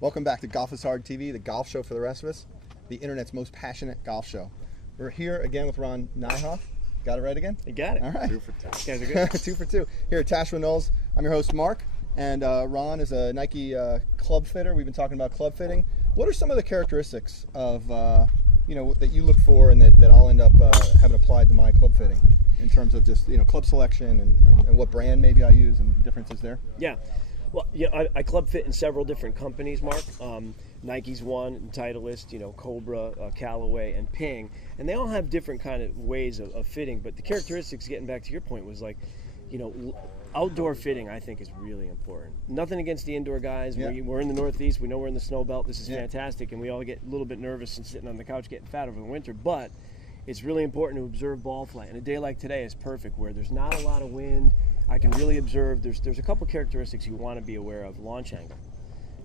Welcome back to Golf is Hard TV, the golf show for the rest of us, the internet's most passionate golf show. We're here again with Ron Nyhoff. Got it right again? You got it. All right. 2 for 2. You guys are good. 2 for 2. Here at Tashua Knolls, I'm your host, Mark, and Ron is a Nike club fitter. We've been talking about club fitting. What are some of the characteristics of, that you look for and that I'll end up having applied to my club fitting in terms of just, club selection and what brand maybe I use and differences there? Yeah. Well, yeah, I club fit in several different companies, Mark. Nike's one, Titleist, Cobra, Callaway, and Ping, and they all have different kind of ways of fitting. But the characteristics, getting back to your point, was like, outdoor fitting. I think is really important. Nothing against the indoor guys. Yeah. We're in the Northeast. We know we're in the snow belt. This is fantastic, and we all get a little bit nervous and sitting on the couch getting fat over the winter. But it's really important to observe ball flight. And a day like today is perfect, where there's not a lot of wind. I can really observe. There's a couple characteristics you want to be aware of. Launch angle,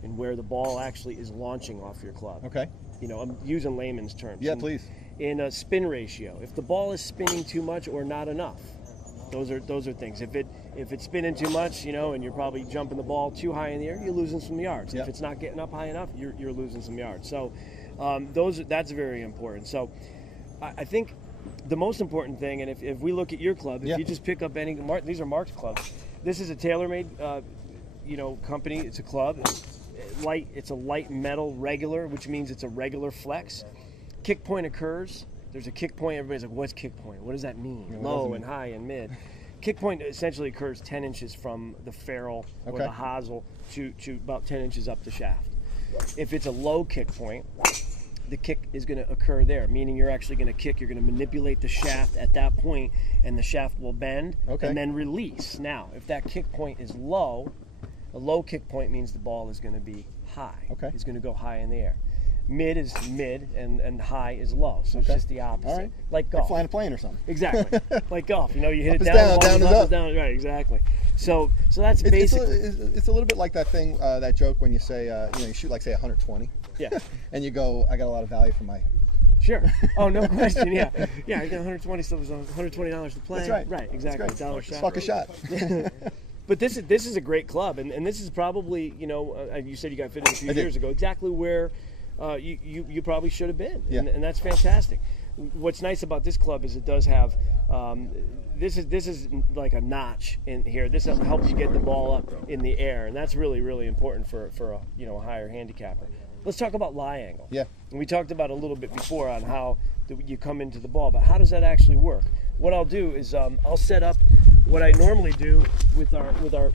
and where the ball actually is launching off your club. Okay. I'm using layman's terms. Yeah, please. In a spin ratio, if the ball is spinning too much or not enough, those are things. If it's spinning too much, and you're probably jumping the ball too high in the air, you're losing some yards. Yep. If it's not getting up high enough, you're losing some yards. So that's very important. So I think the most important thing, and if we look at your club, if you just pick up any, these are Mark's clubs. This is a TaylorMade, company. It's a club. It's a light metal regular, which means it's a regular flex. Kick point occurs. There's a kick point. Everybody's like, what's kick point? What does that mean? Low and high and mid. Kick point essentially occurs 10 inches from the ferrule or the hosel to about 10 inches up the shaft. If it's a low kick point, the kick is going to occur there, meaning you're actually going to kick. You're going to manipulate the shaft at that point, and the shaft will bend and then release. Now, if that kick point is low, a low kick point means the ball is going to be high. Okay. It's going to go high in the air. Mid is mid, and high is low. So it's just the opposite. All right. Like golf. Like flying a plane or something. Exactly. Like golf. You hit up it down, down is up. Down. Right, exactly. So that's basically. It's a little bit like that thing, that joke when you say, you shoot like, say, 120. Yeah. And you go, I got a lot of value for my. Sure. Oh, no question. Yeah. Yeah, I got 120, so it was $120 to play. That's right. Right, exactly. $1 shot. Fuck a shot. But this is a great club, and this is probably, you said you got fitted a few years ago, exactly where you probably should have been, and that's fantastic. What's nice about this club is it does have, this is like a notch in here. This helps you get the ball up in the air, and that's really, really important for a higher handicapper. Let's talk about lie angle. Yeah. And we talked about a little bit before on how you come into the ball, but how does that actually work? What I'll do is I'll set up what I normally do with our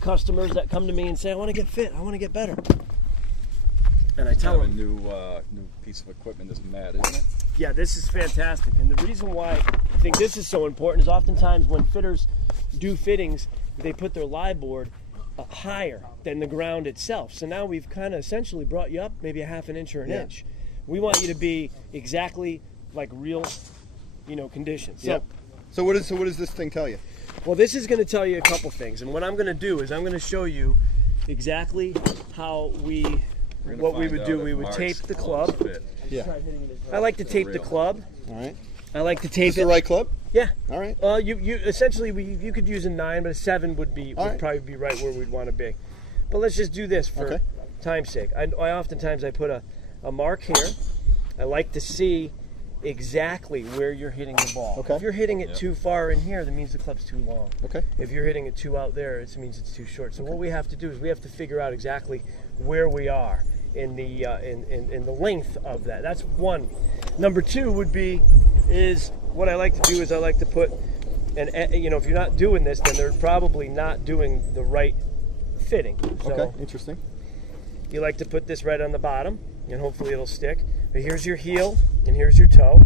customers that come to me and say, I want to get fit, I want to get better. And I tell them, a new piece of equipment isn't bad, isn't it? Yeah, this is fantastic. And the reason why I think this is so important is oftentimes when fitters do fittings, they put their lie board higher than the ground itself. So now we've kind of essentially brought you up maybe a half an inch or an inch. We want you to be exactly like real, conditions. So what does this thing tell you? Well, this is going to tell you a couple things, and what I'm going to do is I'm going to show you exactly how what we would do. We would tape the club. Yeah. I like to tape the club. All right. I like to tape Is this the right club? Yeah. All right. You essentially you could use a 9, but a 7 would probably be right where we'd want to be. But let's just do this for time's sake. I oftentimes I put a mark here. I like to see exactly where you're hitting the ball. Okay. If you're hitting it too far in here, that means the club's too long. Okay. If you're hitting it too out there, it means it's too short. So what we have to do is we have to figure out exactly where we are in the in the length of that. That's one. Number two is what I like to do is I like to put, and if you're not doing this, then they're probably not doing the right fitting. So okay, interesting. You like to put this right on the bottom, and hopefully it'll stick. But here's your heel, and here's your toe.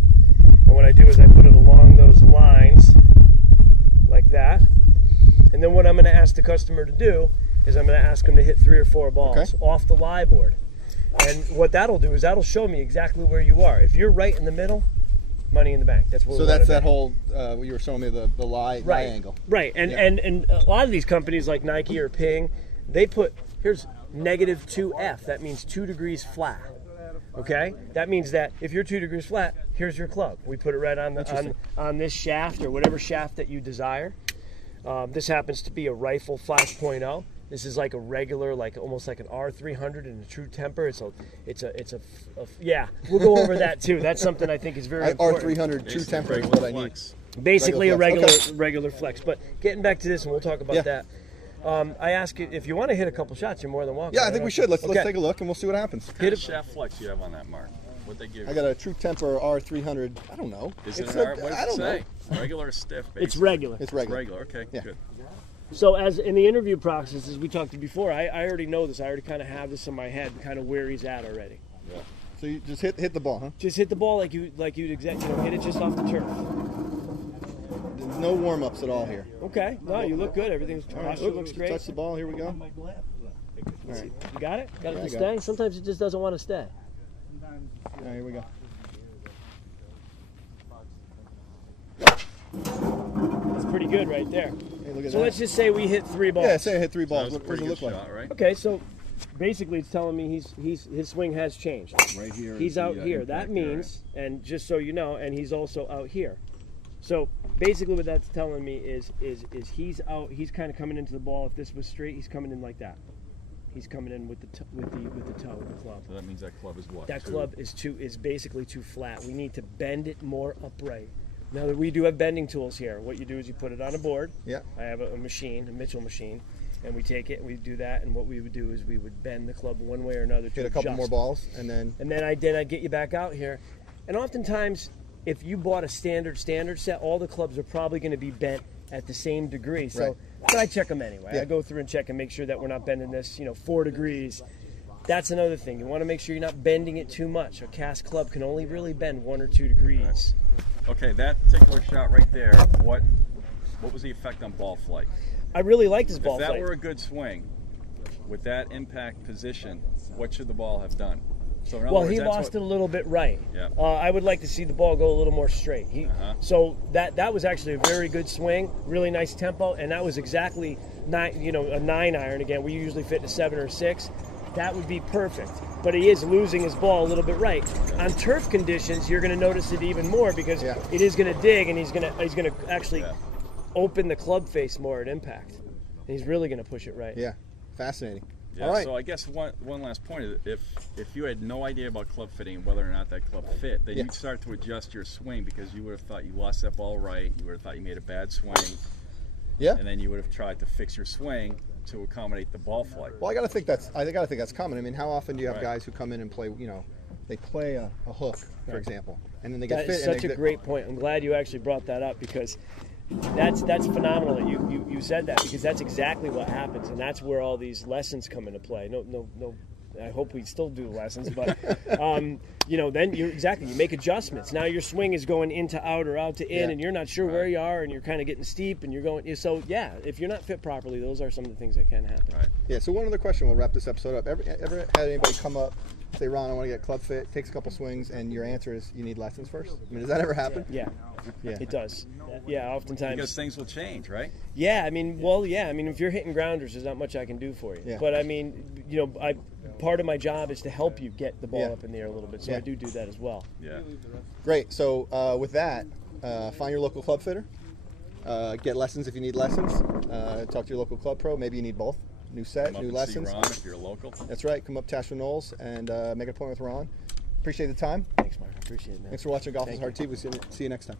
And what I do is I put it along those lines, like that. And then what I'm going to ask the customer to do is I'm going to ask them to hit 3 or 4 balls off the lie board. And what that'll do is that'll show me exactly where you are. If you're right in the middle, money in the bank. That's what. So that's that whole. You were showing me the lie angle. Right, and a lot of these companies like Nike or Ping, they put here's -2F. That means 2 degrees flat. Okay, that means that if you're 2 degrees flat, here's your club. We put it right on on this shaft or whatever shaft that you desire. This happens to be a rifle 5.0. This is like a regular, like almost like an R300 in a true temper. Yeah, we'll go over that too. That's something I think is very important. R300 true temper is what I need. Basically a flex. regular flex. But getting back to this, and we'll talk about that. I ask you, if you want to hit a couple shots, you're more than welcome. Yeah, I think we should. Let's take a look and we'll see what happens. What kind of shaft flex you have on that, Mark? What'd they give you? I got a True Temper R300. I don't know. Is it what does it say? Regular or stiff? Basically? It's regular. It's regular. Regular. Okay. Yeah. Good. So as in the interview process, as we talked before, I already know this. I already kind of have this in my head, kind of where he's at already. Yeah. So you just hit the ball, huh? Just hit the ball like you'd hit it just off the turf. There's no warm-ups at all here. Okay. No, you look good. Everything's posture looks great. Touch the ball. Here we go. All right. You got it? Got it to I got stay? Sometimes it just doesn't want to stay. All right, here we go. That's pretty good right there. Hey, look at So that. let's just say we hit 3 balls. Yeah, say I hit 3 That balls. was a What does pretty it good look like? shot, right? Okay, so basically it's telling me his swing has changed. Right here. He's is the, out here. That impact means, and just so you know, and he's also out here. So basically what that's telling me is he's out. He's kind of coming into the ball. If this was straight, he's coming in like that. He's coming in with the toe of the club. So that means that club is what? That club is basically too flat. We need to bend it more upright. Now that we do have bending tools here, what you do is you put it on a board. Yeah. I have a machine, a Mitchell machine, and we take it and we do that. And what we would do is we would bend the club one way or another to Hit a couple adjust. more balls, and then I'd get you back out here. And oftentimes, if you bought a standard set, all the clubs are probably going to be bent at the same degree. So, Right. but I check them anyway. Yeah. I go through and check and make sure that we're not bending this, 4 degrees. That's another thing. You want to make sure you're not bending it too much. A cast club can only really bend 1 or 2 degrees. Okay, that particular shot right there. What was the effect on ball flight? I really like this ball If that flight. were a good swing, with that impact position, what should the ball have done? So in other Well, words, he that's lost it a little bit right. Yeah. I would like to see the ball go a little more straight. So that was actually a very good swing, really nice tempo, and that was exactly a 9 iron. Again, we usually fit in a 7 or 6. That would be perfect. But he is losing his ball a little bit right. On turf conditions, you're going to notice it even more because it is going to dig, and he's going to actually open the club face more at impact. And he's really going to push it right. yeah, fascinating. Yeah, All right. so I guess one last point is if you had no idea about club fitting and whether or not that club fit, then you'd start to adjust your swing because you would have thought you lost that ball right, you would have thought you made a bad swing, and then you would have tried to fix your swing to accommodate the ball flight. Well, I gotta think that's common. I mean, how often do you have guys who come in and play? They play a hook, for example, and then they get That fit. is such a great point. I'm glad you actually brought that up because that's phenomenal that you said that because that's exactly what happens, and that's where all these lessons come into play. No. I hope we still do lessons, but then you make adjustments. Now your swing is going into out or out to in, and you're not sure where you are, and you're kind of getting steep, and you're going. So if you're not fit properly, those are some of the things that can happen. Right. Yeah. So one other question. We'll wrap this episode up. Ever had anybody come up, say, Ron, I want to get club fit, takes a couple swings, and your answer is you need lessons first? I mean, does that ever happen? Yeah. It does. Yeah, oftentimes. Because things will change, right? Yeah, I mean, if you're hitting grounders, there's not much I can do for you. Yeah. But I mean, part of my job is to help you get the ball up in the air a little bit, so I do that as well. Yeah. Great. So with that, find your local club fitter. Get lessons if you need lessons. Talk to your local club pro. Maybe you need both. New set, Come up new and lessons. See Ron if you're local. That's right. Come up Tashua Knolls and make an appointment with Ron. Appreciate the time. Thanks, Mark. I appreciate it, man. Thanks for watching Golf is Thank Hard TV. We'll see you next time.